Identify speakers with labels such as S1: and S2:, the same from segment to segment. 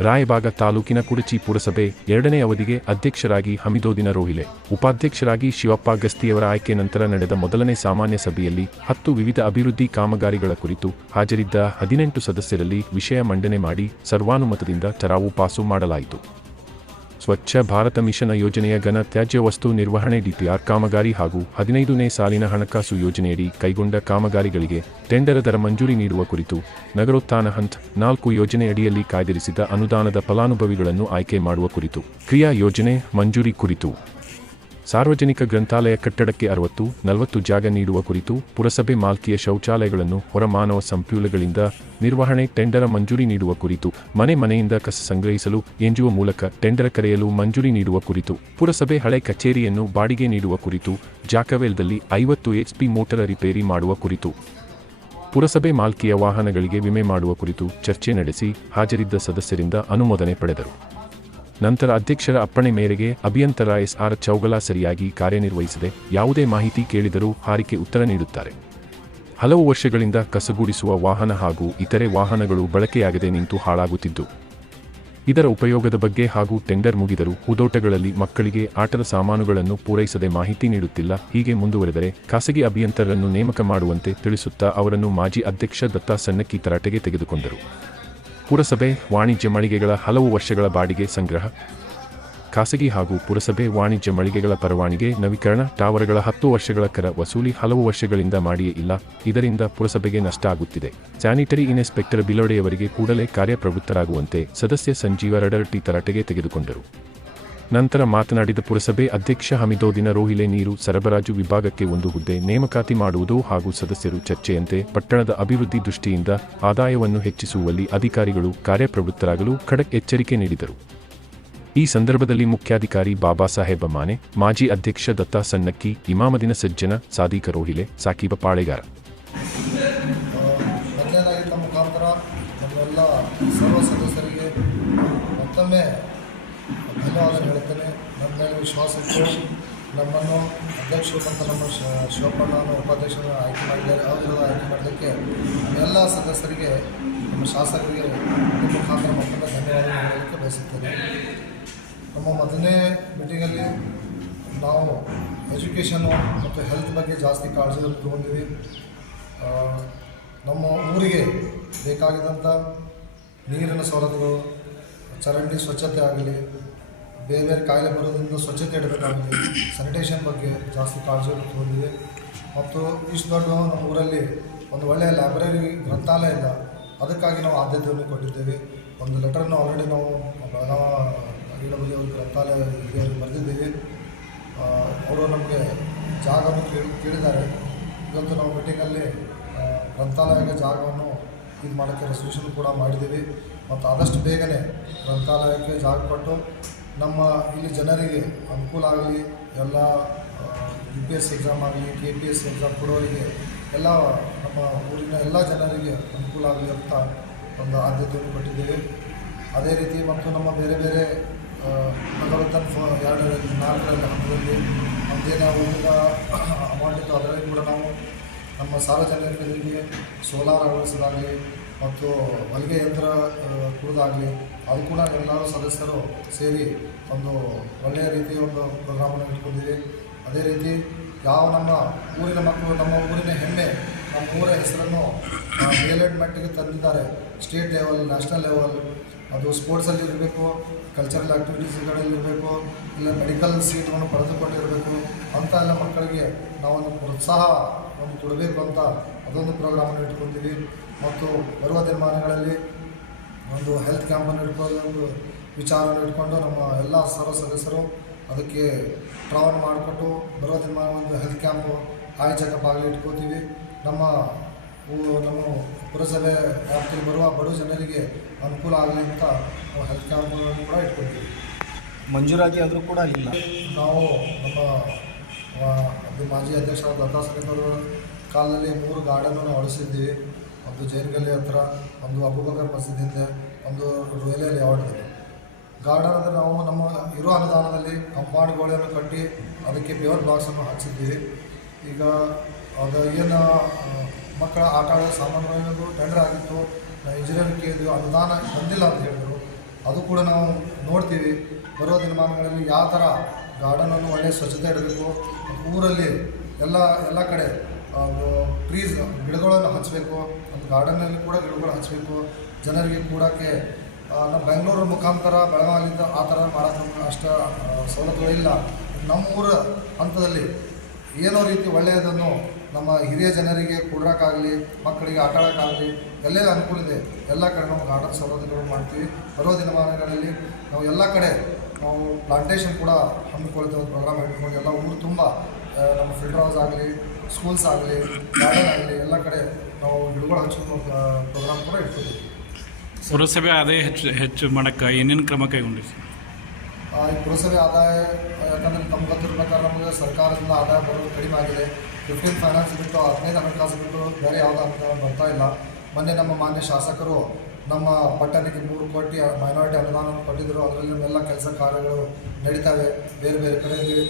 S1: ರಾಯಬಾಗ ತಾಲೂಕಿನ ಕುಡಚಿ ಪುರಸಭೆ ಎರಡನೇ ಅವಧಿಗೆ ಅಧ್ಯಕ್ಷರಾಗಿ ಹಮಿದೋದಿನ ರೋಹಿಲೆ. ಉಪಾಧ್ಯಕ್ಷರಾಗಿ ಶಿವಪ್ಪ ಗಸ್ತಿಯವರ ಆಯ್ಕೆ ನಂತರ ನಡೆದ ಮೊದಲನೇ ಸಾಮಾನ್ಯ ಸಭೆಯಲ್ಲಿ ಹತ್ತು ವಿವಿಧ ಅಭಿವೃದ್ಧಿ ಕಾಮಗಾರಿಗಳ ಕುರಿತು ಹಾಜರಿದ್ದ ಹದಿನೆಂಟು ಸದಸ್ಯರಲ್ಲಿ ವಿಷಯ ಮಂಡನೆ ಮಾಡಿ ಸರ್ವಾನುಮತದಿಂದ ಚರಾವು ಪಾಸು ಮಾಡಲಾಯಿತು. ಸ್ವಚ್ಛ ಭಾರತ ಮಿಷನ್ ಯೋಜನೆಯ ಘನ ತ್ಯಾಜ್ಯ ವಸ್ತು ನಿರ್ವಹಣೆ ಡಿಪಿಆರ್ ಕಾಮಗಾರಿ ಹಾಗೂ ಹದಿನೈದನೇ ಸಾಲಿನ ಹಣಕಾಸು ಯೋಜನೆಯಡಿ ಕೈಗೊಂಡ ಕಾಮಗಾರಿಗಳಿಗೆ ಟೆಂಡರ್ ದರ ಮಂಜೂರಿ ನೀಡುವ ಕುರಿತು ನಗರೋತ್ಥಾನ ಹಂತ್ ನಾಲ್ಕು ಯೋಜನೆಯಡಿಯಲ್ಲಿ ಕಾಯ್ದಿರಿಸಿದ ಅನುದಾನದ ಫಲಾನುಭವಿಗಳನ್ನು ಆಯ್ಕೆ ಮಾಡುವ ಕುರಿತು ಕ್ರಿಯಾ ಯೋಜನೆ ಮಂಜೂರಿ ಕುರಿತು. ಸಾರ್ವಜನಿಕ ಗ್ರಂಥಾಲಯ ಕಟ್ಟಡಕ್ಕೆ ಅರವತ್ತು, ನಲವತ್ತು ಜಾಗ ನೀಡುವ ಕುರಿತು ಪುರಸಭೆ ಮಾಲ್ಕಿಯ ಶೌಚಾಲಯಗಳನ್ನು ಹೊರಮಾನವ ಸಂಪ್ಯೂಲಗಳಿಂದ ನಿರ್ವಹಣೆ, ಟೆಂಡರ ಮಂಜೂರಿ ನೀಡುವ ಕುರಿತು, ಮನೆ ಮನೆಯಿಂದ ಕಸ ಸಂಗ್ರಹಿಸಲು ಎಂಜುವ ಮೂಲಕ ಟೆಂಡರ್ ಕರೆಯಲು ಮಂಜೂರಿ ನೀಡುವ ಕುರಿತು, ಪುರಸಭೆ ಹಳೆ ಕಚೇರಿಯನ್ನು ಬಾಡಿಗೆ ನೀಡುವ ಕುರಿತು, ಜಾಕವೆಲ್ದಲ್ಲಿ ಐವತ್ತು ಎಚ್ಪಿ ಮೋಟರ್ ರಿಪೇರಿ ಮಾಡುವ ಕುರಿತು, ಪುರಸಭೆ ಮಾಲ್ಕಿಯ ವಾಹನಗಳಿಗೆ ವಿಮೆ ಮಾಡುವ ಕುರಿತು ಚರ್ಚೆ ನಡೆಸಿ, ಹಾಜರಿದ್ದ ಸದಸ್ಯರಿಂದ ಅನುಮೋದನೆ ಪಡೆದರು. ನಂತರ ಅಧ್ಯಕ್ಷರ ಅಪ್ಪಣೆ ಮೇರೆಗೆ ಅಭಿಯಂತರ ಎಸ್ ಆರ್ ಚೌಗಲಾ ಸರಿಯಾಗಿ ಕಾರ್ಯನಿರ್ವಹಿಸದೆ ಯಾವುದೇ ಮಾಹಿತಿ ಕೇಳಿದರೂ ಹಾರಿಕೆ ಉತ್ತರ ನೀಡುತ್ತಾರೆ. ಹಲವು ವರ್ಷಗಳಿಂದ ಕಸಗೂಡಿಸುವ ವಾಹನ ಹಾಗೂ ಇತರೆ ವಾಹನಗಳು ಬಳಕೆಯಾಗದೆ ನಿಂತು ಹಾಳಾಗುತ್ತಿದ್ದು. ಇದರ ಉಪಯೋಗದ ಬಗ್ಗೆ ಹಾಗೂ ಟೆಂಡರ್ ಮುಗಿದರೂ ಹೂದೋಟಗಳಲ್ಲಿ ಮಕ್ಕಳಿಗೆ ಆಟದ ಸಾಮಾನುಗಳನ್ನು ಪೂರೈಸದೆ ಮಾಹಿತಿ ನೀಡುತ್ತಿಲ್ಲ. ಹೀಗೆ ಮುಂದುವರೆದರೆ ಖಾಸಗಿ ಅಭಿಯಂತರರನ್ನು ನೇಮಕ ಮಾಡುವಂತೆ ತಿಳಿಸುತ್ತಾ ಅವರನ್ನು ಮಾಜಿ ಅಧ್ಯಕ್ಷ ದತ್ತಾ ಸಣ್ಣಕ್ಕಿ ತರಾಟೆಗೆ ತೆಗೆದುಕೊಂಡರು. ಪುರಸಭೆ ವಾಣಿಜ್ಯ ಮಳಿಗೆಗಳ ಹಲವು ವರ್ಷಗಳ ಬಾಡಿಗೆ ಸಂಗ್ರಹ. ಖಾಸಗಿ ಹಾಗೂ ಪುರಸಭೆ ವಾಣಿಜ್ಯ ಮಳಿಗೆಗಳ ಪರವಾನಿಗೆ ನವೀಕರಣ ಟಾವರ್ಗಳ ಹತ್ತು ವರ್ಷಗಳ ಕರ ವಸೂಲಿ ಹಲವು ವರ್ಷಗಳಿಂದ ಮಾಡಿಯೇ ಇಲ್ಲ. ಇದರಿಂದ ಪುರಸಭೆಗೆ ನಷ್ಟ ಆಗುತ್ತಿದೆ. ಸ್ಯಾನಿಟರಿ ಇನ್ಸ್ಪೆಕ್ಟರ್ ಬಿಲೋಡೆಯವರಿಗೆ ಕೂಡಲೇ ಕಾರ್ಯಪ್ರವೃತ್ತರಾಗುವಂತೆ ಸದಸ್ಯ ಸಂಜೀವ ರಡರ್ಟಿ ತರಾಟೆಗೆ ತೆಗೆದುಕೊಂಡರು. ನಂತರ ಮಾತನಾಡಿದ ಪುರಸಭೆ ಅಧ್ಯಕ್ಷ ಹಮಿದೋದಿನ ರೋಹಿಲೆ ನೀರು ಸರಬರಾಜು ವಿಭಾಗಕ್ಕೆ ಒಂದು ಹುದ್ದೆ ನೇಮಕಾತಿ ಮಾಡುವುದು ಹಾಗೂ ಸದಸ್ಯರು ಚರ್ಚೆಯಂತೆ ಪಟ್ಟಣದ ಅಭಿವೃದ್ಧಿ ದೃಷ್ಟಿಯಿಂದ ಆದಾಯವನ್ನು ಹೆಚ್ಚಿಸುವಲ್ಲಿ ಅಧಿಕಾರಿಗಳು ಕಾರ್ಯಪ್ರವೃತ್ತರಾಗಲು ಖಡಕ್ ಎಚ್ಚರಿಕೆ ನೀಡಿದರು. ಈ ಸಂದರ್ಭದಲ್ಲಿ ಮುಖ್ಯಾಧಿಕಾರಿ ಬಾಬಾ ಸಾಹೇಬ ಮಾನೆ, ಮಾಜಿ ಅಧ್ಯಕ್ಷ ದತ್ತಾ ಸನ್ನಕ್ಕಿ ಇಮಾಮದಿನ ಸಜ್ಜನ, ಸಾದೀಕ ರೋಹಿಲೆ, ಸಾಕೀಬ ಪಾಳೆಗಾರ.
S2: ಮುಖಾಂತರ ಸರ್ವ ಸದಸ್ಯರಿಗೆ ಮತ್ತೊಮ್ಮೆ ಧನ್ಯವಾದ ಹೇಳ್ತೇನೆ. ನಮ್ಮ ಮೇಲೆ ವಿಶ್ವಾಸ ಇಟ್ಟು ನಮ್ಮನ್ನು ಅಧ್ಯಕ್ಷರು ಮತ್ತು ನಮ್ಮ ಶ- ಶಿವಪ್ಪಣ್ಣನ ಉಪಾಧ್ಯಕ್ಷರ ಆಯ್ಕೆ ಮಾಡಿದ್ದಾರೆ. ಅವರೆಲ್ಲ ಆಯ್ಕೆ ಮಾಡಲಿಕ್ಕೆ ಎಲ್ಲ ಸದಸ್ಯರಿಗೆ, ನಮ್ಮ ಶಾಸಕರಿಗೆ ಮುಖಾಂತರ ಮಕ್ಕಳ ಧನ್ಯವಾದ ಹೇಳಲಿಕ್ಕೆ ಬಯಸುತ್ತೇನೆ. ನಮ್ಮ ಮೊದಲನೇ ಮೀಟಿಂಗಲ್ಲಿ ನಾವು ಎಜುಕೇಷನು ಮತ್ತು ಹೆಲ್ತ್ ಬಗ್ಗೆ ಜಾಸ್ತಿ ಕಾಳಜಿ ತಗೊಂಡಿವಿ. ನಮ್ಮ ಊರಿಗೆ ಬೇಕಾಗಿದ್ದಂಥ ನೀರಿನ ಸವಲತ್ತುಗಳು, ಚರಂಡಿ ಸ್ವಚ್ಛತೆ ಆಗಲಿ ಬೇರೆ ಬೇರೆ ಕಾಯಿಲೆ ಬರೋದ್ರಿಂದ ಸ್ವಚ್ಛತೆ ಇಡಬೇಕಾಗಿದೆ ಸ್ಯಾನಿಟೇಷನ್ ಬಗ್ಗೆ ಜಾಸ್ತಿ ಕಾಳಜಿ ತಗೊಂಡಿವಿ ಮತ್ತು ಇಷ್ಟು ದೊಡ್ಡ ನಮ್ಮ ಊರಲ್ಲಿ ಒಂದು ಒಳ್ಳೆಯ ಲೈಬ್ರರಿ ಗ್ರಂಥಾಲಯ ಇಲ್ಲ. ಅದಕ್ಕಾಗಿ ನಾವು ಆದ್ಯತೆಯನ್ನು ಕೊಟ್ಟಿದ್ದೇವೆ. ಒಂದು ಲೆಟರನ್ನು ಆಲ್ರೆಡಿ ನಾವು ಬೆಳಗಾವಿ ಇ ಡಬ್ಲ್ಯೂ ಗ್ರಂಥಾಲಯ ಬರೆದಿದ್ದೇವೆ. ಅವರು ನಮಗೆ ಜಾಗವನ್ನು ಕೇಳಿ, ಕೇಳಿದ್ದಾರೆ. ಇವತ್ತು ನಾವು ಮೀಟಿಂಗಲ್ಲಿ ಗ್ರಂಥಾಲಯಕ್ಕೆ ಜಾಗವನ್ನು ಇದು ಮಾಡೋಕ್ಕೆ ರೆಸಲ್ಯೂಷನ್ ಕೂಡ ಮಾಡಿದ್ದೀವಿ. ಮತ್ತು ಆದಷ್ಟು ಬೇಗನೆ ಗ್ರಂಥಾಲಯಕ್ಕೆ ಜಾಗ ಕೊಟ್ಟು ನಮ್ಮ ಇಲ್ಲಿ ಜನರಿಗೆ ಅನುಕೂಲ ಆಗಲಿ, ಎಲ್ಲ ಯು ಪಿ ಎಸ್ ಎಕ್ಸಾಮ್ ಆಗಲಿ ಕೆ ಪಿ ಎಸ್ ಎಕ್ಸಾಮ್ ಕೊಡೋರಿಗೆ ಎಲ್ಲ ನಮ್ಮ ಊರಿನ ಎಲ್ಲ ಜನರಿಗೆ ಅನುಕೂಲ ಆಗಲಿ ಅಂತ ಒಂದು ಆದ್ಯತೆಯನ್ನು ಕೊಟ್ಟಿದ್ದೇವೆ. ಅದೇ ರೀತಿ ಮತ್ತು ನಮ್ಮ ಬೇರೆ ಬೇರೆ ಭಗವಂತನ ಫೋ, ಎರಡರಲ್ಲಿ, ನಾಲ್ಕರಲ್ಲಿ ಹಂತದಲ್ಲಿ ಮತ್ತೇನೋ ಊರಿನ ಅಮೌಂಟ್ ಇತ್ತು ಅದರಲ್ಲಿ ಕೂಡ ನಾವು ನಮ್ಮ ಸಾರ್ವಜನಿಕರಿಗೆ ಸೋಲಾರ್ ಅಳವಡಿಸೋದಾಗಲಿ ಮತ್ತು ಹೊಲಿಗೆ ಯಂತ್ರ ಕುಡಿದಾಗಲಿ, ಅದು ಕೂಡ ಎಲ್ಲರೂ ಸದಸ್ಯರು ಸೇರಿ ಒಂದು ಒಳ್ಳೆಯ ರೀತಿಯ ಒಂದು ಪ್ರೋಗ್ರಾಮನ್ನು ಇಟ್ಕೊಂಡಿದ್ದೀವಿ ಅದೇ ರೀತಿ ಯಾವ ನಮ್ಮ ಊರಿನ ಮಕ್ಕಳು, ನಮ್ಮ ಊರಿನ ಹೆಮ್ಮೆ, ನಮ್ಮ ಊರ ಹೆಸರನ್ನು ಮೇಲೆಡ್ ಮಟ್ಟಿಗೆ ತಂದಿದ್ದಾರೆ. ಸ್ಟೇಟ್ ಲೆವೆಲ್, ನ್ಯಾಷನಲ್ ಲೆವೆಲ್, ಅದು ಸ್ಪೋರ್ಟ್ಸಲ್ಲಿ ಇರಬೇಕು, ಕಲ್ಚರಲ್ ಆ್ಯಕ್ಟಿವಿಟೀಸ್ಗಳಲ್ಲಿ ಇರಬೇಕು, ಇಲ್ಲ ಮೆಡಿಕಲ್ ಸೀಟ್ಗಳನ್ನು ಪಡೆದುಕೊಂಡಿರಬೇಕು ಅಂತ ಎಲ್ಲ ಮಕ್ಕಳಿಗೆ ನಾವೊಂದು ಪ್ರೋತ್ಸಾಹ ಒಂದು ಕೊಡಬೇಕು ಅಂತ ಅದೊಂದು ಪ್ರೋಗ್ರಾಮನ್ನು ಇಟ್ಕೊಂಡಿದ್ದೀವಿ. ಮತ್ತು ಬರುವ ದಿನಮಾನಗಳಲ್ಲಿ ಒಂದು ಹೆಲ್ತ್ ಕ್ಯಾಂಪನ್ನು ಇಟ್ಕೊಂಡು ಒಂದು ವಿಚಾರವನ್ನು ಇಟ್ಕೊಂಡು ನಮ್ಮ ಎಲ್ಲ ಸರ್ವ ಸದಸ್ಯರು ಅದಕ್ಕೆ ಟ್ರಾವೆಲ್ ಮಾಡಿಕೊಟ್ಟು ಬರುವ ದಿನಮಾನ ಒಂದು ಹೆಲ್ತ್ ಕ್ಯಾಂಪು ಆಯ್ ಚೆಕಪ್ ಆಗಲಿ ಇಟ್ಕೋತೀವಿ. ನಮ್ಮ ನಮ್ಮ ಪುರಸಭೆ ವ್ಯಾಪ್ತಿಗೆ ಬರುವ ಬಡ ಜನರಿಗೆ ಅನುಕೂಲ ಆಗಲಿ ಅಂತ ನಾವು ಹೆಲ್ತ್ ಕ್ಯಾಂಪ್ಗಳನ್ನು ಕೂಡ ಇಟ್ಕೊತೀವಿ.
S1: ಮಂಜೂರಾತಿ ಆದರೂ ಕೂಡ ಇಲ್ಲ.
S2: ನಾವು ನಮ್ಮ ಮಾಜಿ ಅಧ್ಯಕ್ಷ ದತ್ತಾಸನಿಕರು ಕಾಲದಲ್ಲಿ ಮೂರು ಗಾರ್ಡನ್ನು ಅಳಿಸಿದ್ದೀವಿ ಒಂದು ಜೈನ್ಗಲ್ಲಿ ಹತ್ರ, ಒಂದು ಅಬುಬಕರ್ ಮಸೀದಿ ಹಿಂದೆ, ಒಂದು ರೋಯಲ್ ಲೇಔಟ್ದಲ್ಲಿ ಗಾರ್ಡನ್ ಅಂದರೆ ನಾವು ನಮ್ಮ ಇರೋ ಅನುದಾನದಲ್ಲಿ ಕಂಪೌಂಡ್ಗಳನ್ನು ಕಟ್ಟಿ ಅದಕ್ಕೆ ಪೇವರ್ ಬ್ಲಾಕ್ಸನ್ನು ಹಾಕ್ಸಿದ್ದೀವಿ ಈಗ ಅದು ಏನು ಮಕ್ಕಳ ಆಟ ಆಡೋ ಸಾಮಾನ್ಯವಾಗಿ ಟೆಂಡರ್ ಆಗಿತ್ತು ನಾವು ಇಂಜಿನಿಯರಿಂಗ್ ಕೇಳಿದ್ವಿ, ಅನುದಾನ ಬಂದಿಲ್ಲ ಅಂತ ಹೇಳಿದರು. ಅದು ಕೂಡ ನಾವು ನೋಡ್ತೀವಿ. ಬರೋ ದಿನಮಾನಗಳಲ್ಲಿ ಯಾವ ಥರ ಗಾರ್ಡನನ್ನು ಒಳ್ಳೆಯ ಸ್ವಚ್ಛತೆ ಇಡಬೇಕು, ಊರಲ್ಲಿ ಎಲ್ಲ ಎಲ್ಲ ಕಡೆ ಟ್ರೀಸ್ ಗಿಡಗಳನ್ನು ಹಚ್ಚಬೇಕು ಒಂದು ಗಾರ್ಡನ್ನಲ್ಲಿ ಕೂಡ ಗಿಡಗಳು ಹಚ್ಚಬೇಕು ಜನರಿಗೆ ಕೂಡಕ್ಕೆ ನಮ್ಮ ಬೆಂಗಳೂರು ಮುಖಾಂತರ ಬೆಳಗಾವಿಯಿಂದ ಆ ಥರ ಮಾಡೋಕ್ಕೆ ಅಷ್ಟು ಸವಲತ್ತುಗಳಿಲ್ಲ ನಮ್ಮೂರ ಹಂತದಲ್ಲಿ ಏನೋ ರೀತಿ ಒಳ್ಳೆಯದನ್ನು ನಮ್ಮ ಹಿರಿಯ ಜನರಿಗೆ ಕೂಡಕ್ಕಾಗಲಿ, ಮಕ್ಕಳಿಗೆ ಆಟ ಆಡೋಕ್ಕಾಗಲಿ ಎಲ್ಲೆಲ್ಲ ಅನುಕೂಲ ಇದೆ, ಎಲ್ಲ ಕಡೆ ನಾವು ಗಾರ್ಡನ್ ಸೌಲಭ್ಯಗಳು ಮಾಡ್ತೀವಿ. ಬರೋ ದಿನಮಾನಗಳಲ್ಲಿ ನಾವು ಎಲ್ಲ ಕಡೆ ನಾವು ಪ್ಲಾಂಟೇಶನ್ ಕೂಡ ಹಮ್ಮಿಕೊಳ್ತೇವೆ ಪ್ರೋಗ್ರಾಮ್ ಇಟ್ಕೊಂಡು ಎಲ್ಲ ಊರು ತುಂಬ ನಮ್ಮ ಫಿಲ್ಟರ್ ಹೌಸ್ ಆಗಲಿ, ಸ್ಕೂಲ್ಸ್ ಆಗಲಿ, ಗಾರ್ಡನ್ ಆಗಲಿ ಎಲ್ಲ ಕಡೆ ನಾವು ಗಿಡಗಳು ಹಚ್ಚೋ ಪ್ರೋಗ್ರಾಮ್ ಕೂಡ ಇಟ್ಕೊತೀವಿ.
S1: ಪುರಸಭೆ ಆದಾಯ ಹೆಚ್ಚು ಹೆಚ್ಚು ಮಾಡೋಕ್ಕೆ ಏನೇನು ಕ್ರಮ ಕೈಗೊಂಡಿದೆ
S2: ಈ ಪುರಸಭೆ ಆದಾಯ ಯಾಕಂದರೆ ತಮ್ಗೆ ಗೊತ್ತಿರ್ಬೇಕಾದ್ರೆ ನಮಗೆ ಸರ್ಕಾರದಿಂದ ಆದಾಯ ಬರೋದು ಕಡಿಮೆ ಆಗಿದೆ. ಫಿಫ್ಟೀನ್ ಫೈನಾನ್ಸ್ ಬಿಟ್ಟು ಹದಿನೈದು ಹಣಕಾಸು ಬಿಟ್ಟು ಬೇರೆ ಯಾವುದೋ ಅನುದಾನ ಬರ್ತಾ ಇಲ್ಲ. ಮೊನ್ನೆ ನಮ್ಮ ಮಾನ್ಯ ಶಾಸಕರು ನಮ್ಮ ಪಟ್ಟಣಕ್ಕೆ ಮೂರು ಕೋಟಿ ಮೈನಾರಿಟಿ ಅನುದಾನ ಕೊಟ್ಟಿದ್ದರು ಅದರಲ್ಲಿ ನಮ್ಮೆಲ್ಲ ಕೆಲಸ ಕಾರ್ಯಗಳು ನಡೀತಾವೆ. ಬೇರೆ ಬೇರೆ ಕಡೆಯಲ್ಲಿ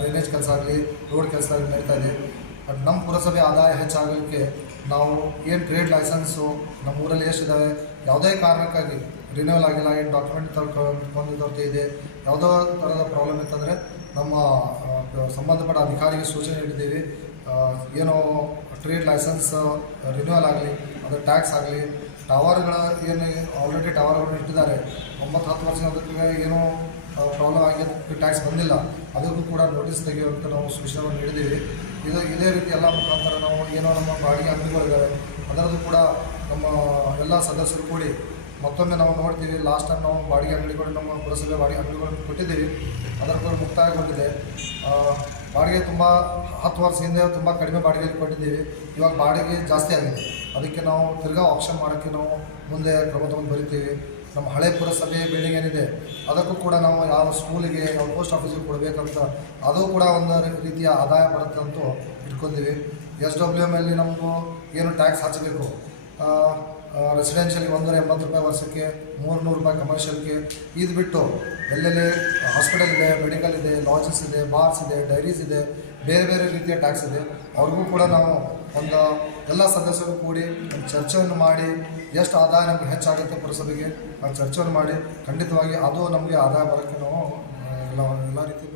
S2: ಡ್ರೈನೇಜ್ ಕೆಲಸ ಆಗಲಿ ರೋಡ್ ಕೆಲಸ ಆಗಲಿ ನಡೀತಾ ಇದೆ. ನಮ್ಮ ಪುರಸಭೆ ಆದಾಯ ಹೆಚ್ಚಾಗಲಿಕ್ಕೆ ನಾವು ಏನು ಟ್ರೇಡ್ ಲೈಸೆನ್ಸು ನಮ್ಮ ಊರಲ್ಲಿ ಎಷ್ಟಿದ್ದಾವೆ ಯಾವುದೇ ಕಾರಣಕ್ಕಾಗಿ ರಿನ್ಯೂವಲ್ ಆಗಿಲ್ಲ, ಏನು ಡಾಕ್ಯುಮೆಂಟ್ ತಗೊಂಡಿದ್ದವ್ರದ್ದು ಇದೆ, ಯಾವುದೋ ಥರದ ಪ್ರಾಬ್ಲಮ್ ಇತ್ತಂದರೆ ನಮ್ಮ ಸಂಬಂಧಪಟ್ಟ ಅಧಿಕಾರಿಗೆ ಸೂಚನೆ ನೀಡಿದ್ದೀವಿ. ಏನೋ ಟ್ರೇಡ್ ಲೈಸೆನ್ಸ್ ರಿನ್ಯೂವಲ್ ಆಗಲಿ ಅದರ ಟ್ಯಾಕ್ಸ್ ಆಗಲಿ ಟವರ್ಗಳ ಏನು ಆಲ್ರೆಡಿ ಟವರ್ಗಳು ಇಟ್ಟಿದ್ದಾರೆ. ಒಂಬತ್ತು ಹತ್ತು ವರ್ಷ ಅದಕ್ಕೆ ಏನೋ ಪ್ರಾಬ್ಲಮ್ ಆಗಿ ಟ್ಯಾಕ್ಸ್ ಬಂದಿಲ್ಲ. ಅದಕ್ಕೂ ಕೂಡ ನೋಟಿಸ್ ತೆಗೆಯುವಂಥ ನಾವು ಸೂಚನೆಗಳನ್ನು ನೀಡಿದ್ದೀವಿ. ಇದು ಇದೇ ರೀತಿ ಎಲ್ಲ ಮುಖಾಂತರ ಏನೋ ನಮ್ಮ ಬಾಡಿಗೆ ಅಂಗಡಿಗಳಿದ್ದಾವೆ ಅದರದ್ದು ಕೂಡ ನಮ್ಮ ಎಲ್ಲ ಸದಸ್ಯರು ಕೂಡಿ ಮತ್ತೊಮ್ಮೆ ನಾವು ನೋಡ್ತೀವಿ ಲಾಸ್ಟ್ ಟೈಮ್ ನಾವು ಬಾಡಿಗೆ ಅಂಗಡಿಗಳು ನಮ್ಮ ಪುರಸಭೆ ಬಾಡಿಗೆ ಅಂಗಡಿಗಳನ್ನು ಕೊಟ್ಟಿದ್ದೀವಿ. ಅದರ ಕೂಡ ಮುಕ್ತಾಯಗೊಂಡಿದೆ. ಬಾಡಿಗೆ ತುಂಬ ಹತ್ತು ವರ್ಷ ಹಿಂದೆ ತುಂಬ ಕಡಿಮೆ ಬಾಡಿಗೆಯಲ್ಲಿ ಕೊಟ್ಟಿದ್ದೀವಿ. ಇವಾಗ ಬಾಡಿಗೆ ಜಾಸ್ತಿ ಆಗಿದೆ. ಅದಕ್ಕೆ ನಾವು ತಿರ್ಗಾ ಆಪ್ಷನ್ ಮಾಡೋಕ್ಕೆ ನಾವು ಮುಂದೆ ಕ್ರಮ ತಗೊಂಡು ಬರಿತೀವಿ. ನಮ್ಮ ಹಳೆ ಪುರಸಭೆ ಬಿಲ್ಡಿಂಗ್ ಏನಿದೆ, ಅದಕ್ಕೂ ಕೂಡ ನಾವು ಯಾವ ಸ್ಕೂಲಿಗೆ ಯಾವ ಪೋಸ್ಟ್ ಆಫೀಸಿಗೆ ಕೊಡಬೇಕಂತ, ಅದು ಕೂಡ ಒಂದು ರೀತಿಯ ಆದಾಯ ಬರುತ್ತೆ ಅಂತೂ ಇಟ್ಕೊಂಡಿವಿ. ಎಸ್ ಡಬ್ಲ್ಯೂ ಎಂ ಅಲ್ಲಿ ನಮಗೂ ಏನು ಟ್ಯಾಕ್ಸ್ ಹಚ್ಚಬೇಕು? ರೆಸಿಡೆನ್ಷಿಯಲ್ಗೆ ಒಂದೂರ ಎಂಬತ್ತು ರೂಪಾಯಿ ವರ್ಷಕ್ಕೆ, ಮೂರುನೂರು ರೂಪಾಯಿ ಕಮರ್ಷಿಯಲ್ಗೆ ಇದು ಬಿಟ್ಟು ಎಲ್ಲೆಲ್ಲಿ ಹಾಸ್ಪಿಟಲ್ ಇದೆ ಮೆಡಿಕಲ್ ಇದೆ ಲಾಜಸ್ ಇದೆ ಬಾರ್ಸ್ ಇದೆ ಡೈರೀಸ್ ಇದೆ, ಬೇರೆ ಬೇರೆ ರೀತಿಯ ಟ್ಯಾಕ್ಸ್ ಇದೆ. ಅವ್ರಿಗೂ ಕೂಡ ನಾವು ಒಂದು ಎಲ್ಲ ಸದಸ್ಯರು ಕೂಡಿ ಒಂದು ಚರ್ಚೆಯನ್ನು ಮಾಡಿ ಎಷ್ಟು ಆದಾಯ ನಮಗೆ ಹೆಚ್ಚಾಗುತ್ತೆ ಪುರಸಭೆಗೆ ಆ ಚರ್ಚೆಯನ್ನು ಮಾಡಿ ಖಂಡಿತವಾಗಿ ಅದು ನಮಗೆ ಆದಾಯ ಬರೋಕ್ಕೆ ನಾವು ಎಲ್ಲ ಎಲ್ಲ ರೀತಿ